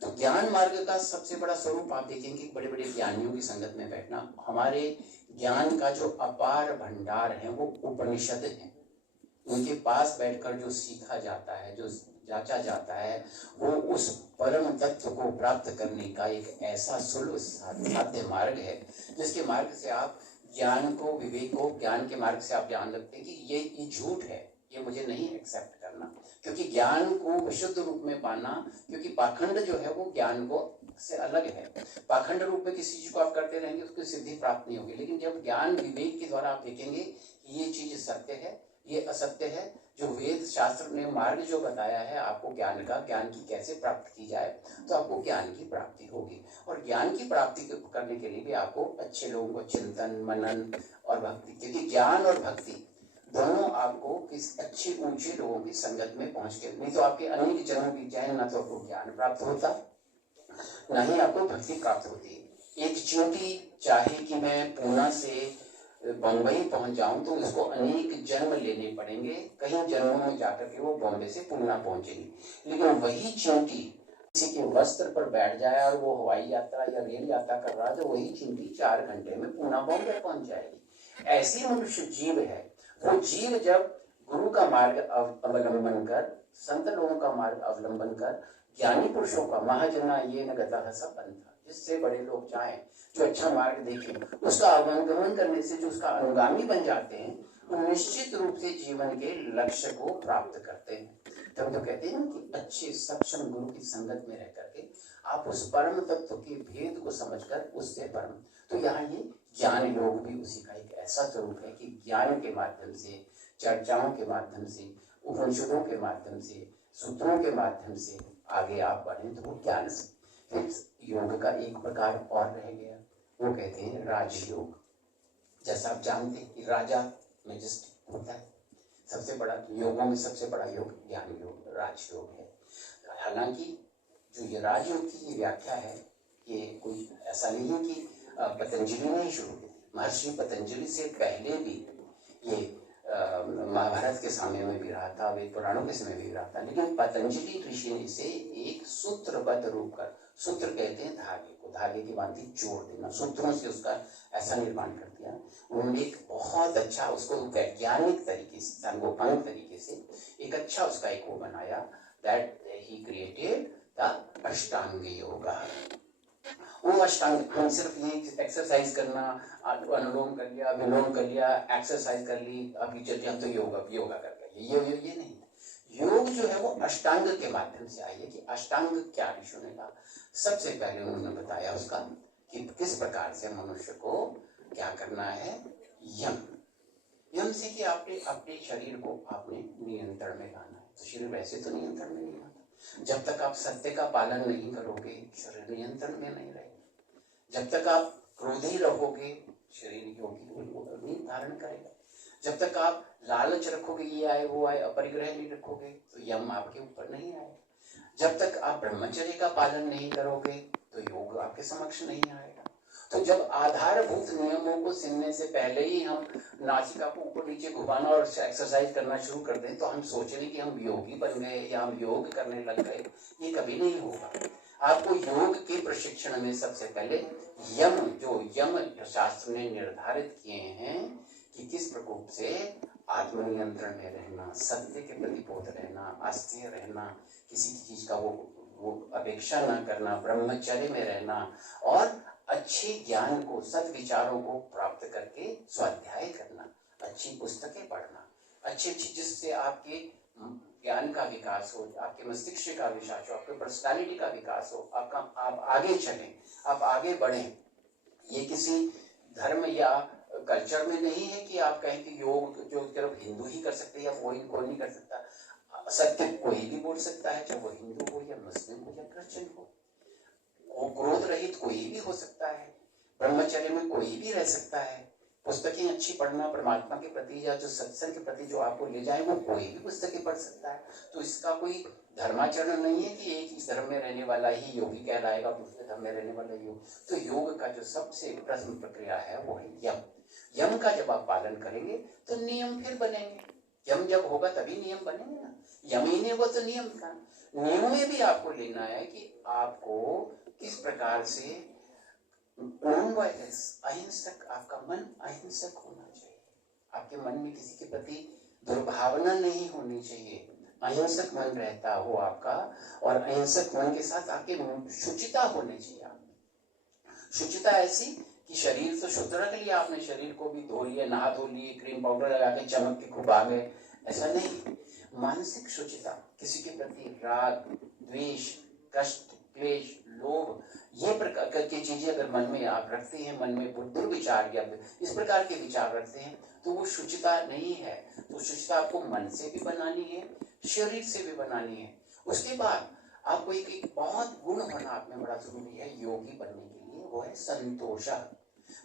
तो ज्ञान मार्ग का सबसे बड़ा स्वरूप आप देखेंगे, बड़े बड़े ज्ञानियों की संगत में बैठना। हमारे ज्ञान का जो अपार भंडार है वो उपनिषद है। उनके पास बैठकर जो सीखा जाता है, जो जांचा जाता है, वो उस परम तत्व को प्राप्त करने का एक ऐसा सुलभ साध्य मार्ग है, जिसके मार्ग से आप ज्ञान को, विवेक को, ज्ञान के मार्ग से आप जान सकते हैं कि ये झूठ है, ये मुझे नहीं एक्सेप्ट करना। क्योंकि ज्ञान को विशुद्ध रूप में पाना, क्योंकि पाखंड जो है वो ज्ञान को से अलग है। पाखंड रूप में किसी चीज को आप करते रहेंगे उसकी सिद्धि प्राप्त नहीं होगी। लेकिन जब ज्ञान विवेक के द्वारा आप देखेंगे कि ये चीज सत्य है, ये असत्य है, जो वेद शास्त्र ने मार्ग जो बताया है आपको ज्ञान का, ज्ञान की कैसे प्राप्त की जाए, तो आपको ज्ञान की प्राप्ति होगी। और ज्ञान की प्राप्ति करने के लिए भी आपको अच्छे लोगों को चिंतन, मनन और भक्ति, क्योंकि ज्ञान और भक्ति दोनों आपको किस अच्छे ऊंचे लोगों की संगत में पहुंच के, नहीं तो आपके अनेक जनों की चयन, ना तो आपको ज्ञान प्राप्त होता, ना ही आपको भक्ति प्राप्त होती। एक चींटी चाहे कि मैं पूना से बम्बई पहुंच जाऊं तो उसको अनेक जन्म लेने पड़ेंगे, कई जन्मों में जाकर के वो बॉम्बे से पूना पहुंचेगी। लेकिन वही चींटी किसी के वस्त्र पर बैठ जाए और वो हवाई यात्रा या रेल यात्रा कर रहा है, तो वही चींटी 4 घंटे में पूना बॉम्बे पहुंच जाएगी। ऐसी मनुष्य जीव है। वो जीव जब गुरु का मार्ग अवलंबन कर, संत लोगों का मार्ग अवलंबन कर, ज्ञानी पुरुषों का, महाजना ये न गतः सब पंथा, जिससे बड़े लोग चाहें, जो अच्छा मार्ग देखें, उसका अवलंबन करने से जो उसका अनुगामी बन जाते हैं, वो निश्चित रूप से जीवन के लक्ष्य को प्राप्त करते हैं। तब तो कहते हैं कि अच्छे सक्षम गुरु की संगत में रह करके आप उस परम तत्व के भेद को समझकर उससे परम। तो यहाँ ये ज्ञान योग भी उसी का एक ऐसा स्वरूप है कि ज्ञान के माध्यम से, चर्चाओं के माध्यम से, उपनिषदों के माध्यम से, सूत्रों के माध्यम से आगे आप बढ़ें, तो वो ज्ञान से। फिर योग का एक प्रकार और रह गया, वो कहते हैं राजयोग। जैसा आप जानते हैं कि राजा मैजिस्ट्रेट होता है, सबसे बड़ा योगों में सबसे बड़ा योग ज्ञान योग, राजयोग है। हालांकि जो ये राजयोग की ये व्याख्या है, ये कोई ऐसा नहीं है कि पतंजलि ने ही शुरू की। महर्षि पतंजलि से पहले भी ये महाभारत के समय में भी रहा था, वेद पुराणों के समय भी रहा था। लेकिन पतंजलि ऋषि ने इसे एक सूत्रबद्ध रूप कर, सूत्र कहते हैं धागे को, धागे की भांति जोड़ देना, सूत्रों से उसका ऐसा निर्माण कर दिया। उन्होंने एक बहुत अच्छा उसको वैज्ञानिक तरीके से, सांगोपांग तरीके से एक अच्छा उसका एक वो बनाया, दैट ही क्रिएटेड द अष्टांग योगा। वो अष्टांग, हम सिर्फ ये एक्सरसाइज करना, अनुलोम कर लिया, विलोम कर लिया, एक्सरसाइज कर ली, अभी चलिए हम तो योगा कर रहे हैं, ये नहीं। योग जो है वो अष्टांग के माध्यम से आई है। कि अष्टांग क्या ऋषि ने कहा, सबसे पहले उन्होंने बताया उसका कि किस प्रकार से मनुष्य को क्या करना है। यम से कि आपने अपने शरीर को आपने नियंत्रण में लाना है। तो शरीर वैसे तो नियंत्रण में नहीं आता। जब तक आप सत्य का पालन नहीं करोगे, शरीर नियंत्रण में नहीं रहेगा। जब तक आप क्रोधी रहोगे, शरीर योगी धारण करेगा। जब तक आप लालच रखोगे, ये आए वो आए, अपरिग्रह नहीं रखोगे, तो यम आपके ऊपर नहीं आएगा। जब तक आप ब्रह्मचर्य का पालन नहीं करोगे, तो योग आपके समक्ष नहीं आएगा। तो जब आधारभूत नियमों को सुनने से पहले ही हम नासिका को ऊपर नीचे घुमाना और एक्सरसाइज करना शुरू कर दें, तो हम सोच रहे कि हम योगी बन गए या हम योग करने लग गए, ये कभी नहीं होगा। आपको योग के प्रशिक्षण में सबसे पहले यम, जो यम शास्त्र ने निर्धारित किए हैं कि किस प्रकोप से आत्मनियंत्रण में रहना, सत्य के प्रति बोध रहना, अस्थिर रहना, किसी चीज का वो अपेक्षा न करना, ब्रह्मचर्य में रहना और अच्छे ज्ञान को, सद विचारों को प्राप्त करके स्वाध्याय करना, अच्छी पुस्तकें पढ़ना, अच्छी जिससे आपके ज्ञान का विकास हो, आपके मस्तिष्क का विकास हो, आपके पर्सनालिटी का विकास हो, आप आगे चलें, आप आगे बढ़ें। ये किसी धर्म या कल्चर में नहीं है कि आप कहें कि योग जो सिर्फ हिंदू ही कर सकते हैं या कोई नहीं कर सकता। सत्य कोई भी बोल सकता है, चाहे वो हिंदू हो या मुस्लिम हो या क्रिश्चियन हो। क्रोध रहित कोई भी हो सकता है, ब्रह्मचर्य में कोई भी रह सकता है। पुस्तकें अच्छी पढ़ना परमात्मा के प्रति या जो सत्संग के प्रति जो आपको ले जाए, वो कोई भी पुस्तकें पढ़ सकता है। तो इसका कोई धर्माचरण नहीं है कि एक ही धर्म में रहने वाला ही योगी कहलाएगा, दूसरे धर्म में रहने वाला योग। तो योग का जो सबसे प्रथम प्रक्रिया है वो है यम। यम का जब आप पालन करेंगे तो नियम फिर बनेंगे। यम जब होगा तभी नियम बनेंगे ना। यमी ने वो तो नियम का, नियम में भी आपको लेना है कि आपको किस प्रकार से नॉन वायलेंस, अहिंसक, आपका मन अहिंसक होना चाहिए। आपके मन में किसी के प्रति दुर्भावना नहीं होनी चाहिए। अहिंसक मन रहता हो आपका, और अहिंसक मन के साथ आपके शुचिता होनी चाहिए। शुचिता ऐसी कि शरीर तो शुद्ध रख लिया आपने, शरीर को भी धो लिया, नहा धो लिए, क्रीम पाउडर लगा के चमक के खूब आ गए, ऐसा नहीं। मानसिक शुचिता, किसी के प्रति राग, द्वेष, कष्ट, क्लेश, लोभ, ये प्रकार की चीजें अगर मन में आप रखते हैं, मन में दुर्विचार या इस प्रकार के विचार रखते हैं, तो वो शुचिता नहीं है। तो शुचिता आपको मन से भी बनानी है, शरीर से भी बनानी है। उसके बाद आपको एक बहुत गुण होना आप में बड़ा जरूरी है योगी बनने के लिए, वो है संतोष।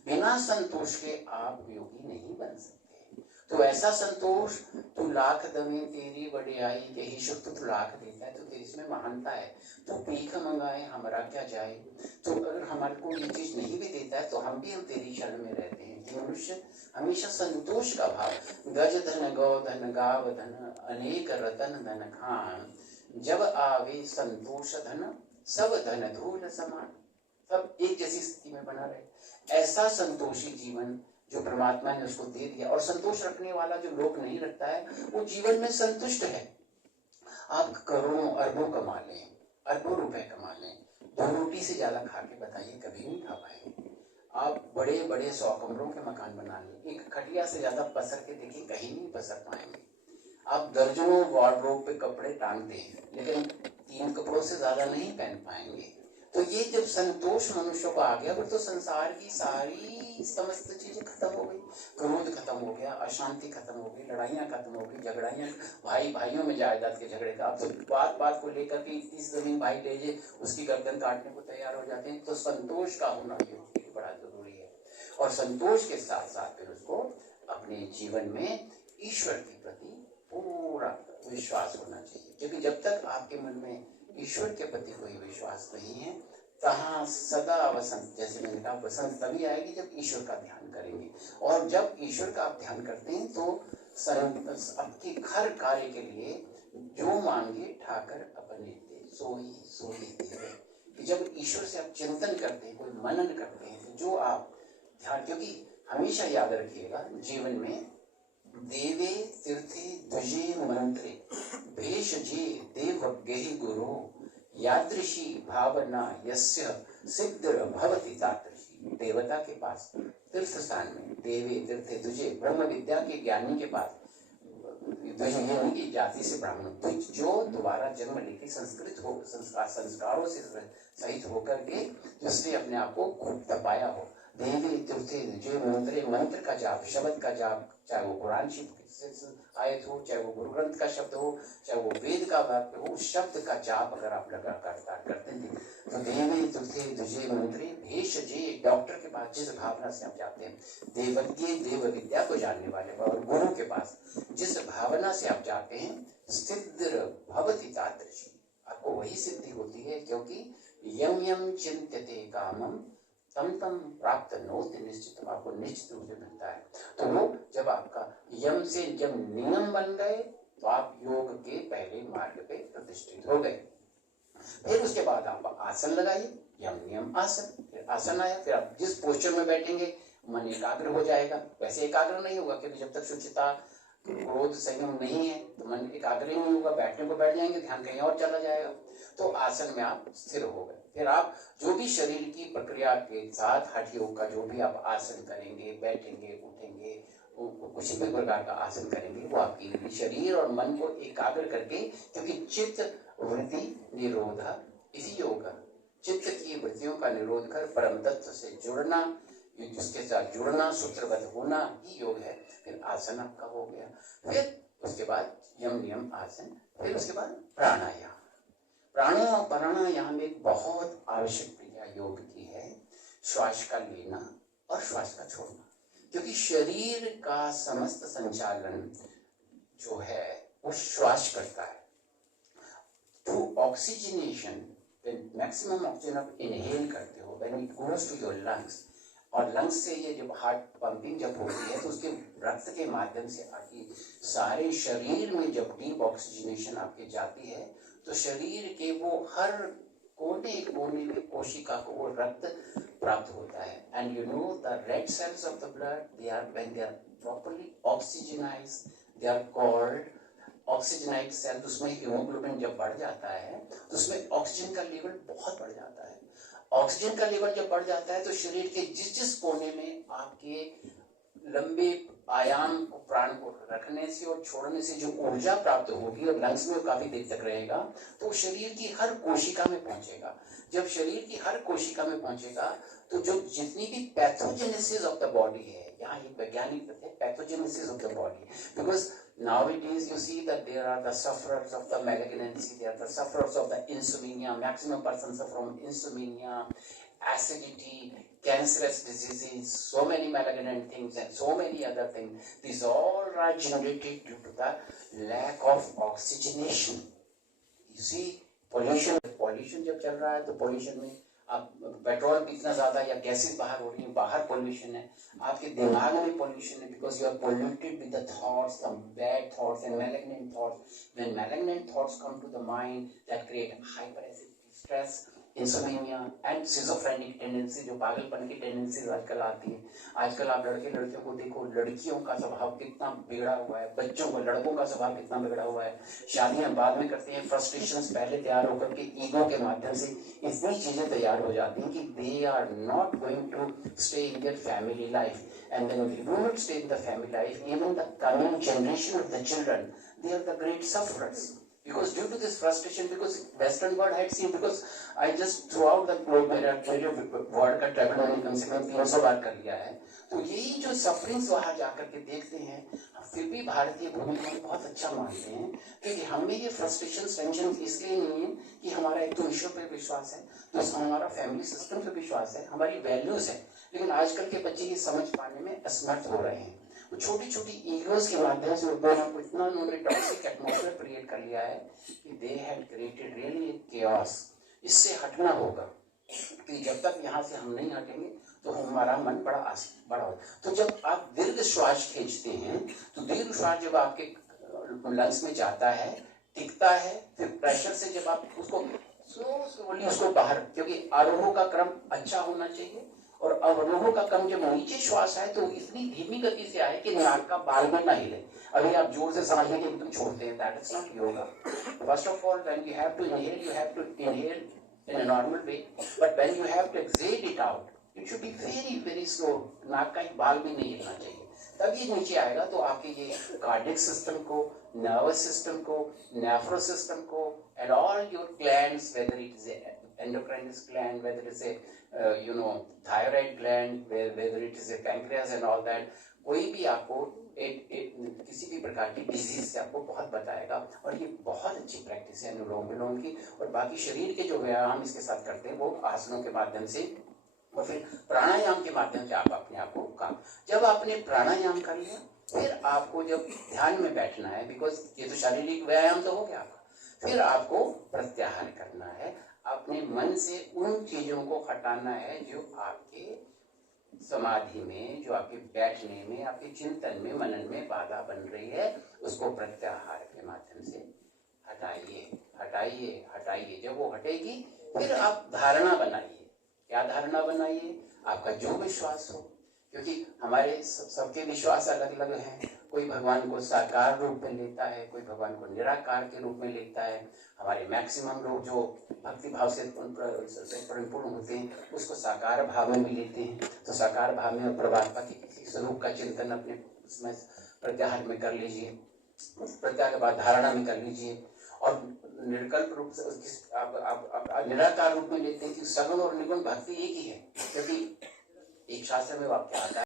बिना संतोष के आप योगी नहीं बन सकते। तो ऐसा संतोष, तू लाख दवे तेरी बड़ाई, यही शुभ तू लाख देता है, तो तेरी इसमें महानता है। तो भीख मंगाए हमारा क्या जाए, तो अगर हमारे को ये चीज नहीं भी देता है तो हम तेरी शरण में रहते हैं। कि मनुष्य हमेशा संतोष का भाव, गज धन गौ धन गाव धन अनेक रतन धन खान, जब आवे संतोष धन सब धन धूल समान। सब एक जैसी स्थिति में बना रहे। ऐसा संतोषी जीवन जो परमात्मा ने उसको दे दिया। और संतोष रखने वाला जो लोग नहीं रखता है, वो जीवन में संतुष्ट है। आप करोड़ों अरबों कमा लें, अरबों रुपए कमा लें, 2 रोटी से ज्यादा खा के बताइए, कभी नहीं खा पाएंगे। आप बड़े बड़े 100 कमरों के मकान बना लें, एक खटिया से ज्यादा पसर के देखिए, कहीं नहीं पसर पाएंगे। आप दर्जनों वार्डरोब पे कपड़े टांगते हैं, लेकिन 3 कपड़ों से ज्यादा नहीं पहन पाएंगे। तो ये जब संतोष मनुष्य को आ गया, फिर तो संसार की सारी समस्त चीजें खत्म हो गई। क्रोध खत्म हो गया, अशांति खत्म हो गई, लड़ाइयाँ खत्म हो गई, झगड़ाइयाँ, भाई भाइयों में जायदाद के झगड़े का, अब तो बात बात को लेकर के 30 जमीन भाई ले जे उसकी गर्दन काटने को तैयार हो जाते हैं। तो संतोष का होना ये बड़ा जरूरी है। और संतोष के साथ साथ फिर उसको अपने जीवन में ईश्वर के प्रति पूरा विश्वास होना चाहिए। क्योंकि जब तक आपके मन में ईश्वर के प्रति कोई विश्वास नहीं है, तहाँ सदा वसंत, जैसे मैंने कहा, वसंत तभी आएगी जब ईश्वर का ध्यान करेंगे। और जब ईश्वर का आप ध्यान करते हैं तो आपके हर कार्य के लिए जो मांगे ठाकर अपने दे, सोई सोई देवे। कि जब ईश्वर से आप चिंतन करते हैं, कोई मनन करते हैं, तो जो आप ध्यान, क्योंकि हमेशा याद रखिएगा जीवन में देवे तीर्थे ध्वजे मंत्रे भेषजे देव गेहि गुरु, यादृशी भावना यस्य सिद्ध भवति तादृशी। देवता के पास तीर्थ स्थान में, देवे तीर्थे ध्वजे, ब्रह्म विद्या के ज्ञानी के पास, ध्वज की जाति से ब्राह्मण, जो दोबारा जन्म लेके संस्कृत हो, संस्कारों से सहित होकर के जिसने अपने आप को खूब तपाया हो। देवी तीर्थे जो मंत्र, मंत्र का जाप, शब्द का जाप, चाहे वो कुरान शरीफ आयत हो, चाहे वो गुरु ग्रंथ का शब्द हो, चाहे वो वेद का वाक्य हो, उस शब्द का जाप अगर आप लगातार करते थे, तो देवी तीर्थे ध्वजे मंत्रे भेषजे, डॉक्टर के पास जिस भावना से आप जाते हैं, देवज्ञ देव विद्या को जानने वाले, और गुरु के पास जिस भावना से आप जाते हैं, सिद्ध भवति तादृशी, आपको वही सिद्धि होती है। क्योंकि यम यम चिंत्यते कामम तम तम प्राप्त नोति निश्चित, आपको निश्चित रूप से मिलता है। तो वो जब आपका यम से जब नियम बन गए, तो आप योग के पहले मार्ग पे प्रतिष्ठित हो गए। फिर उसके बाद आप आसन लगाइए, यम नियम आसन, फिर आसन आया, फिर आप जिस पोस्चर में बैठेंगे मन एकाग्र हो जाएगा। वैसे एकाग्र नहीं होगा, क्योंकि जब तक शुचिता क्रोध संयम नहीं है तो मन एकाग्र ही नहीं होगा। बैठने को बैठ जाएंगे, ध्यान कहीं और चला जाएगा। तो आसन में आप स्थिर हो गए। फिर आप जो भी शरीर की प्रक्रिया के साथ हठ योग का जो भी आप आसन करेंगे, बैठेंगे, उठेंगे, कुछ भी प्रकार का आसन करेंगे, वो आपकी शरीर और मन को एकाग्र करके, क्योंकि चित्त वृत्ति निरोध इसी योग, चित्त की वृत्तियों का निरोध कर परम तत्व से जुड़ना, जिसके साथ जुड़ना, सूत्रबद्ध होना ही योग है। फिर आसन आपका हो गया। फिर उसके बाद यम नियम आसन, फिर उसके बाद प्राणायाम। प्राणायाम एक बहुत आवश्यक क्रिया योग की है। श्वास का लेना और श्वास का छोड़ना, क्योंकि शरीर का समस्त संचालन जो है वो श्वास करता है। थ्रू ऑक्सीजनेशन, मैक्सिमम ऑक्सीजन आप इनहेल करते हो, when it goes to your lungs, और लंग्स से ये जब हार्ट पंपिंग जब होती है तो उसके रक्त के माध्यम से आपकी सारे शरीर में जब डीप ऑक्सीजनेशन आपके जाती है तो शरीर के वो हर कोने कोने में कोशिका को वो रक्त प्राप्त होता है। And you know the red cells of the blood, they are when they are properly oxygenized, they are called oxygenized cell. उसमें हीमोग्लोबिन जब बढ़ जाता है तो उसमें ऑक्सीजन का लेवल बहुत बढ़ जाता है। ऑक्सीजन का लेवल जब बढ़ जाता है तो शरीर के जिस जिस कोने में आपके लंबे आयाम को, प्राण को रखने से और छोड़ने से जो ऊर्जा प्राप्त होगी और लंग्स में काफी देर तक रहेगा तो शरीर की हर कोशिका में पहुंचेगा। जब शरीर की हर कोशिका में पहुंचेगा तो जो जितनी भी पैथोजेनेसिस ऑफ द बॉडी है, यहाँ एक वैज्ञानिक तथ्य है, pathogenesis of the body, because nowadays you see that there are the sufferers of the malignancy, there are the sufferers of the insomnia, maximum persons suffer from insomnia, acidity, cancerous diseases, so many malignant things and so many other things. These all are generated due to the lack of oxygenation. You see, pollution जब चल रहा है तो pollution में आप पेट्रोल भी इतना ज्यादा या गैसेस बाहर हो रही है, बाहर पोल्यूशन है, आपके दिमाग में पोल्यूशन है, because you are polluted with the thoughts, some bad thoughts and malignant thoughts. When malignant thoughts come to the mind that create hyper acidity, stress, insomnia and schizophrenic tendency, जो पागलपन की टेंडेंसी आजकल आती है। आजकल आप लड़के लड़कियों को देखो, लड़कियों का स्वभाव कितना बिगड़ा हुआ है, बच्चों को, लड़कों का स्वभाव कितना बिगड़ा हुआ है। शादियां बाद में करते हैं, फ्रस्ट्रेशंस पहले तैयार होकर के ईगो के माध्यम से इतनी चीजें तैयार हो जाती हैं कि they are not going to stay in their family life, and when they do not stay in the family life, even the coming generation of the children, they are the great sufferers. Because due to this frustration, because Western world had seen, because I just throughout the globe मेरे वर्ल्ड का ट्रैवल मैंने कम से कम 300 बार कर लिया है, तो यही जो सफरिंग्स वहां जाकर के देखते हैं, फिर भी भारतीय भूमि को बहुत अच्छा मानते हैं, क्योंकि हमें ये फ्रस्ट्रेशन टेंशन इसलिए नहीं है कि हमारा एक तो ईश्वर पे विश्वास है, तो हमारा फैमिली सिस्टम पे विश्वास है, हमारी वैल्यूज है, लेकिन आजकल के बच्चे ये समझ पाने में असमर्थ हो रहे हैं। वो छोटी छोटी ईगोस के माध्यम से इतना उन्होंने टॉक्सिक एटमॉस्फेयर क्रिएट कर लिया है कि they had created really chaos. इससे हटना होगा कि जब तक यहाँ से हम नहीं हटेंगे तो हमारा मन बड़ा हो। तो जब आप दीर्घ श्वास खींचते हैं तो दीर्घ श्वास जब आपके लंग्स में जाता है, टिकता है, फिर प्रेशर से जब आप उसको स्लोली उसको बाहर, क्योंकि आरोह का क्रम अच्छा होना चाहिए और अवरोह का क्रम जब नीचे श्वास आए तो इतनी धीमी गति से आए कि नाक का बाल में ना हिले। अभी आप जोर से सांस लेके एकदम छोड़ते हैं, that is not yoga. First of all when you have to inhale, you have to inhale in a normal way, but when you have to exhale it out, it should be very very slow. नाक का एक बाल भी नहीं हिलना चाहिए, तब ये नीचे आएगा तो आपके ये कार्डियक सिस्टम को, नर्वस सिस्टम को, नेफ्रो सिस्टम को and all your glands, whether it is endocrine gland, whether it's a thyroid gland, whether it is a pancreas and all that, कोई भी आपको किसी भी प्रकार की डिजीज से आपको बहुत बताएगा। और ये बहुत अच्छी प्रैक्टिस है अनुलोम विलोम की। और बाकी शरीर के जो व्यायाम इसके साथ करते हैं वो आसनों के माध्यम से और फिर प्राणायाम के माध्यम से आप अपने आप को काम। जब आपने प्राणायाम कर लिया फिर आपको जब ध्यान में बैठना है, बिकॉज ये तो शारीरिक व्यायाम तो हो गया आपका, फिर आपको प्रत्याहार करना है, अपने मन से उन चीजों को हटाना है जो आपके समाधि में, जो आपके बैठने में, आपके चिंतन में, मनन में बाधा बन रही है, उसको प्रत्याहार के माध्यम से हटाइए, हटाइए, हटाइए। जब वो हटेगी फिर आप धारणा बनाइए। क्या धारणा बनाइए? आपका जो विश्वास हो, क्योंकि हमारे सबके विश्वास अलग अलग हैं। कोई भगवान को साकार रूप में लेता है, कोई भगवान को निराकार के रूप में लेता है। हमारे मैक्सिमम लोग जो भक्ति भाव से परिपूर्ण होते हैं उसको साकार भाव में भी लेते हैं। तो साकार भाव में परमात्मा के किसी स्वरूप का चिंतन अपने उसमें प्रत्याहार में कर लीजिए, प्रत्याहार के बाद धारणा में कर लीजिए। और निर्कल्प रूप से आप निराकार रूप में लेते हैं कि सगुण और निर्गुण भक्ति एक ही है, क्योंकि एक शास्त्र में वाक्य आता है